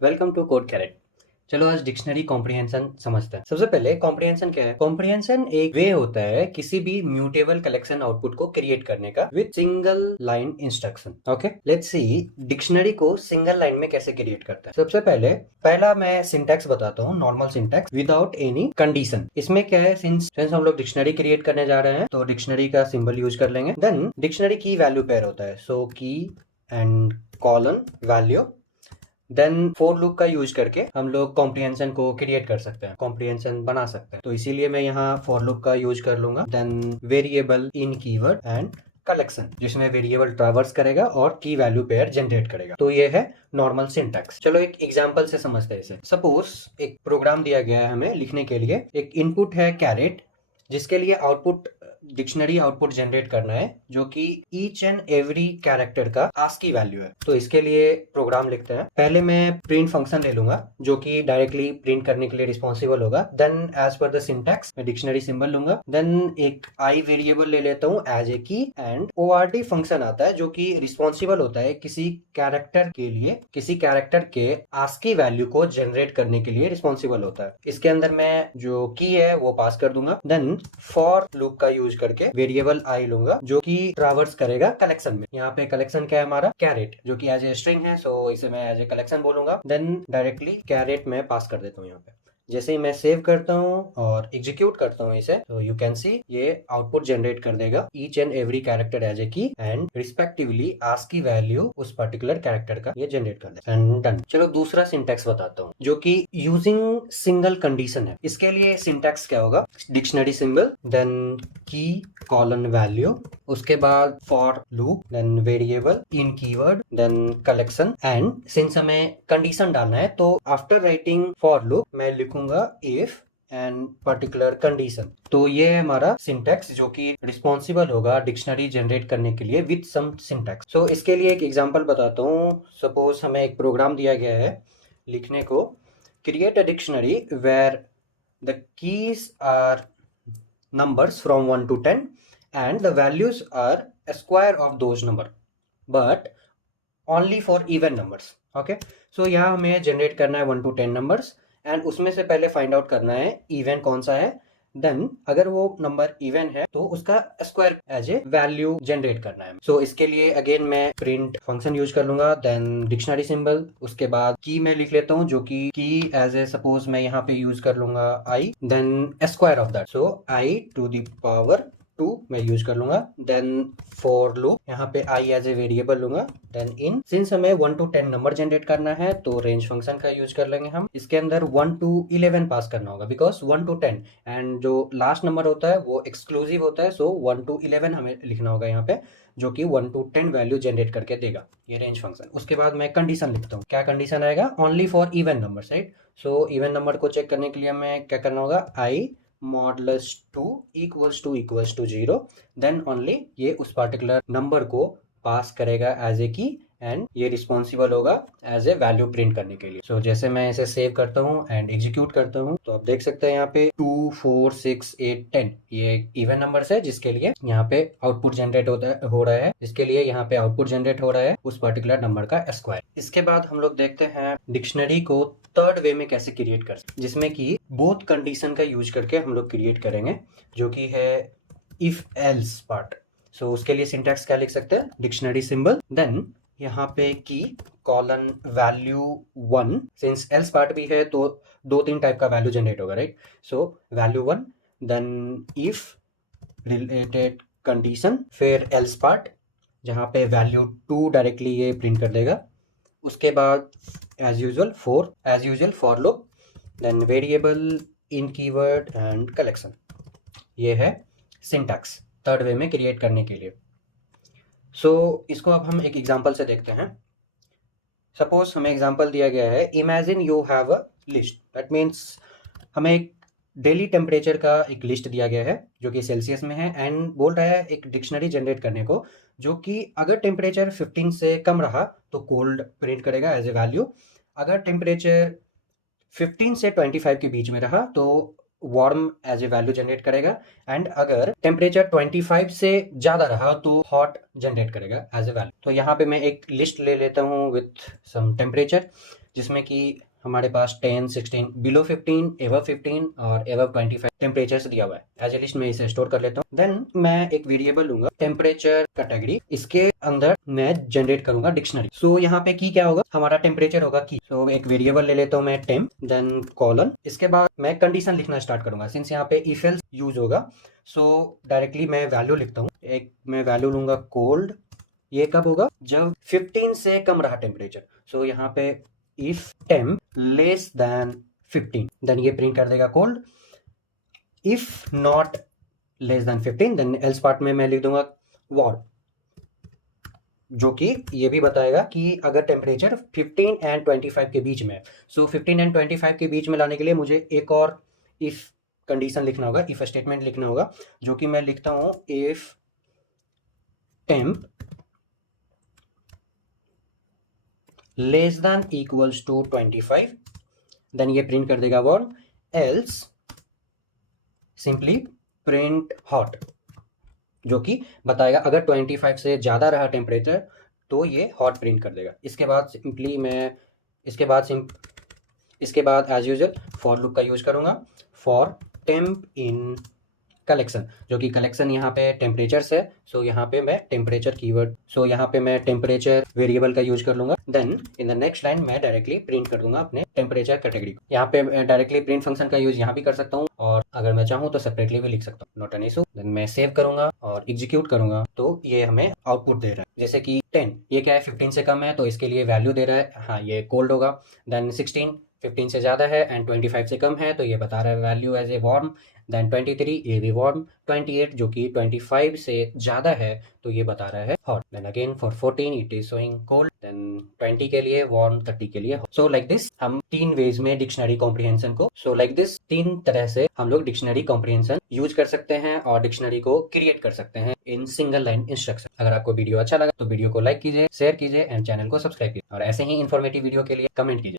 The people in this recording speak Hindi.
Welcome to code carat. चलो आज डिक्शनरी कॉम्प्रिहेंशन समझते हैं। सबसे पहले कॉम्प्रिहेंशन क्या है? कॉम्प्रिहेंशन एक वे होता है किसी भी म्यूटेबल कलेक्शन आउटपुट को क्रिएट करने का with single line instruction. Okay, let's see dictionary को सिंगल लाइन में कैसे क्रिएट करते हैं। सबसे पहला मैं सिंटैक्स बताता हूँ, normal syntax without any condition. इसमें क्या है, सिंस हम लोग डिक्शनरी क्रिएट करने जा रहे हैं तो डिक्शनरी का सिंबल यूज कर लेंगे। देन डिक्शनरी की वैल्यू पेयर होता है, so key and colon value. Then for loop का यूज करके हम लोग कॉम्प्रिहेंशन को क्रिएट कर सकते हैं, कॉम्प्रिहेंशन बना सकते हैं। तो इसीलिए मैं यहाँ फॉर लूप का यूज कर लूंगा। Then variable in keyword and collection, जिसमें वेरिएबल ट्रावर्स करेगा और की वैल्यू पेयर जनरेट करेगा। तो ये है नॉर्मल सिंटैक्स। चलो एक एग्जांपल से समझते हैं इसे। सपोज एक प्रोग्राम दिया गया है हमें लिखने के लिए। एक इनपुट है कैरेट, जिसके लिए आउटपुट डिक्शनरी आउटपुट जनरेट करना है जो कि ईच एंड एवरी कैरेक्टर का आस्की वैल्यू है। तो इसके लिए प्रोग्राम लिखते हैं। पहले मैं प्रिंट फंक्शन ले लूंगा जो कि डायरेक्टली प्रिंट करने के लिए रिस्पॉन्सिबल होगा। Then as per the syntax मैं डिक्शनरी सिंबल लूंगा। देन एक आई वेरिएबल ले लेता हूँ as a key, and ORT function आता है जो कि रिस्पॉन्सिबल होता है किसी कैरेक्टर के लिए, किसी कैरेक्टर के आस्की वैल्यू को जनरेट करने के लिए रिस्पॉन्सिबल होता है। इसके अंदर मैं जो की है वो पास कर दूंगा। देन फॉर लूप का यूज करके वेरिएबल आई लूंगा जो कि ट्रावर्स करेगा कलेक्शन में। यहाँ पे कलेक्शन क्या है हमारा, कैरेट, जो कि एज ए स्ट्रिंग है, सो इसे मैं एज ए कलेक्शन बोलूंगा। देन डायरेक्टली कैरेट में पास कर देता हूँ यहाँ पे। जैसे ही मैं सेव करता हूँ और एग्जीक्यूट करता हूँ इसे, तो यू कैन सी ये आउटपुट जनरेट कर देगा each and every character as a key and respectively ASCII value उस पर्टिकुलर कैरेक्टर का ये जनरेट कर देगा। And done. चलो दूसरा सिंटैक्स बताता हूँ जो कि यूजिंग सिंगल कंडीशन है। इसके लिए सिंटैक्स क्या होगा, dictionary symbol, then key colon value, उसके बाद for loop, then variable in keyword, then collection. And since हमें कंडीशन डालना है तो आफ्टर राइटिंग फॉर लूप मैं लिखूंगा इफ एंड पर्टिकुलर कंडीशन। तो ये है हमारा सिंटैक्स जो कि रिस्पॉन्सिबल होगा डिक्शनरी जनरेट करने के लिए विद सम सिंटैक्स। सो इसके लिए एक एग्जांपल बताता हूँ। सपोज हमें एक प्रोग्राम दिया गया है लिखने को, create a dictionary where the keys are numbers from 1 to 10 and the values are a square of those number but only for even numbers. okay, so यहाँ हमें जनरेट करना है 1 to 10 नंबर्स एंड उसमें से पहले फाइंड आउट करना है इवन कौन सा है। देन अगर वो नंबर इवन है तो उसका square as a value generate करना है। सो इसके लिए अगेन मैं प्रिंट फंक्शन यूज कर लूंगा। देन डिक्शनरी सिंबल, उसके बाद की मैं लिख लेता हूँ जो कि की एज ए सपोज मैं यहाँ पे यूज कर लूंगा i, then square of that, so i to the power 2 मैं यूज कर लूंगा। देन फॉर लूप, यहाँ पे आई एज ए वेरिएबल लूंगा। देन इन, सिंस हमें 1 to 10 नंबर जनरेट करना है तो रेंज फंक्शन का यूज कर लेंगे हम। इसके अंदर 1 to 11 पास करना होगा बिकॉज 1 to 10 एंड जो लास्ट नंबर होता है वो एक्सक्लूसिव होता है। सो 1 to 11 हमें लिखना होगा यहाँ पे जो कि 1 to 10 वैल्यू जनरेट करके देगा ये रेंज फंक्शन। उसके बाद मैं कंडीशन लिखता हूँ। क्या कंडीशन आएगा, only for even number, right. So even number को चेक करने के लिए हमें क्या करना होगा, i modulus 2 equals to 0, then only ये उस पर्टिकुलर नंबर को पास करेगा एज ए की एंड ये रिस्पॉन्सिबल होगा एज ए वैल्यू प्रिंट करने के लिए। सो जैसे मैं इसे सेव करता हूँ एंड एग्जीक्यूट करता हूँ तो आप देख सकते हैं यहाँ पे 2 4 6 8 10 ये इवन नंबर्स है जिसके लिए यहाँ पे आउटपुट जनरेट हो रहा है, जिसके लिए यहाँ पे आउटपुट जनरेट हो रहा है उस पर्टिकुलर नंबर का स्क्वायर। इसके बाद हम लोग देखते हैं डिक्शनरी को थर्ड वे में कैसे क्रिएट कर सकते, जिसमें कि बोथ कंडीशन का यूज करके हम लोग क्रिएट करेंगे जो कि है इफ एल्स पार्ट। सो उसके लिए सिंटैक्स क्या लिख सकते हैं, डिक्शनरी सिंबल, देन यहाँ पे key colon value 1, since else part भी है तो 2-3 टाइप का वैल्यू जनरेट होगा, right. So value 1, then if related condition, फिर एल्स पार्ट जहाँ पे वैल्यू 2 डायरेक्टली ये प्रिंट कर देगा। उसके बाद as usual for loop, then variable in keyword and collection. ये है सिंटैक्स थर्ड वे में क्रिएट करने के लिए। सो इसको अब हम एक एग्जांपल से देखते हैं। सपोज हमें एग्जांपल दिया गया है, imagine you have a list, that means हमें एक डेली टेम्परेचर का एक लिस्ट दिया गया है जो कि सेल्सियस में है एंड बोल रहा है एक डिक्शनरी जनरेट करने को जो कि अगर टेम्परेचर 15 से कम रहा तो कोल्ड प्रिंट करेगा एज ए वैल्यू, अगर टेम्परेचर 15 से 25 के बीच में रहा तो warm as a value generate करेगा, एंड अगर टेम्परेचर 25 से ज़्यादा रहा तो हॉट जनरेट करेगा एज ए वैल्यू। तो यहाँ पे मैं एक लिस्ट ले लेता हूँ विथ सम टेम्परेचर, जिसमें कि हमारे पास 10, 16, बिलो 15, एवर 15 और एवर 25 टेम्परेचर दिया हुआ है। एज ए लिस्ट मैं इसे स्टोर कर लेता हूँ। देन मैं एक वेरिएबल लूंगा टेम्परेचर कैटेगरी, इसके अंदर मैं जनरेट करूंगा डिक्शनरी। सो यहाँ पे की क्या होगा, हमारा टेम्परेचर होगा की। सो एक वेरिएबल ले लेता हूँ मैं टेम्प, देन कॉलन, इसके बाद मैं कंडीशन लिखना स्टार्ट करूंगा। सिंस यहाँ पे इफ एल्स यूज होगा, सो डायरेक्टली मैं वैल्यू लिखता हूँ। एक मैं वैल्यू लूंगा कोल्ड। ये कब होगा, जब 15 से कम रहा टेम्परेचर। सो यहाँ पे if temp less than 15, then ये प्रिंट कर देगा cold. If not less than 15, then else part में मैं लिख दूंगा वार्म, जो कि ये भी बताएगा कि अगर टेम्परेचर 15 एंड 25 के बीच में है। सो 15 एंड 25 के बीच में लाने के लिए मुझे एक और इफ कंडीशन लिखना होगा, इफ स्टेटमेंट लिखना होगा, जो कि मैं लिखता हूं if temp less than equals to 25, then ये प्रिंट कर देगा warm, else simply print hot, जो कि बताएगा अगर 25 से ज़्यादा रहा टेम्परेचर तो ये हॉट प्रिंट कर देगा। इसके बाद सिंपली मैं इसके बाद एज यूजुअल फॉर लूप का यूज करूँगा, फॉर टेम्प इन कलेक्शन, जो कि कलेक्शन यहाँ पे टेम्परेचर है। सो यहाँ पे मैं टेम्परेचर कीवर्ड, सो यहाँ पे मैं टेम्परेचर वेरिएबल का यूज कर लूंगा। Then in the next line मैं डायरेक्टली प्रिंट कर दूंगा अपने टेम्परेचर कैटेगरी को। यहाँ पे डायरेक्टली प्रिंट फंक्शन का यूज यहाँ भी कर सकता हूँ, और अगर मैं चाहूँ तो सेपरेटली भी लिख सकता हूँ, नॉट एन इशू। देन मैं सेव करूंगा और एग्जीक्यूट करूंगा, तो ये हमें आउटपुट दे रहा है। जैसे कि 10, ये क्या है, 15 से कम है, तो इसके लिए वैल्यू दे रहा है, हाँ ये कोल्ड होगा। देन 16, 15 से ज़्यादा है एंड 25 से कम है, तो ये बता रहा है value as a warm. Then 23, ये भी वार्म। 28, जो कि 25 से ज़्यादा है, तो ये बता रहा है hot. Then again for 14 it is showing cold. Then 20 के लिए वार्म, 30 के लिए हॉट। सो लाइक दिस हम 3 वेज में डिक्शनरी कॉम्प्रिहेंशन को, सो लाइक दिस 3 तरह से हम लोग डिक्शनरी कॉम्प्रिहेंशन यूज कर सकते हैं और डिक्शनरी को क्रिएट कर सकते हैं इन सिंगल लाइन इंस्ट्रक्शन। अगर आपको वीडियो अच्छा लगा तो वीडियो को लाइक कीजिए, शेयर कीजिए एंड चैनल को सब्सक्राइब कीजिए, और ऐसे ही इन्फॉर्मेटिव वीडियो के लिए कमेंट कीजिए।